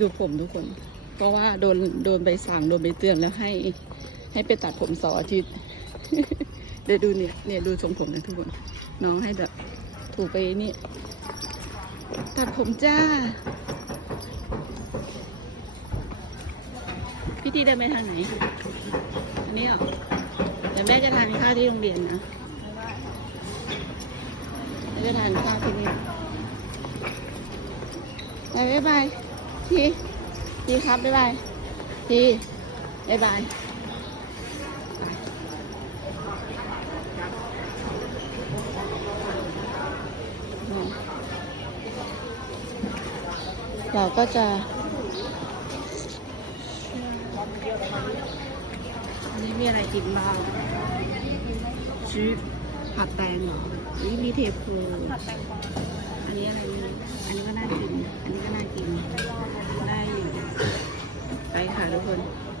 ดูผมทุกคน เพราะว่าโดนโดนใบสั่งโดนใบเตือนแล้วให้ ให้ไปตัดผมเสาร์อาทิตย์เดี๋ยวดูเนี่ยเนี่ยดูทรงผมนะทุกคน น้องให้แบบถูกไปนี่ ตัดผมจ้า พี่ทีเดินไปทางไหน อันนี้เหรอเดี๋ยวแม่จะทานข้าวที่โรงเรียนนะแม่จะทานข้าวที่นี่ไปบ๊ายบาย ทีทีครับ บ๊ายบาย ทีบ๊ายบายเราก็จะอันนี้มีอะไรกินบ้างชีสผัดแตงเหรออันนี้มีเทโพอันนี้อะไรนี่ อั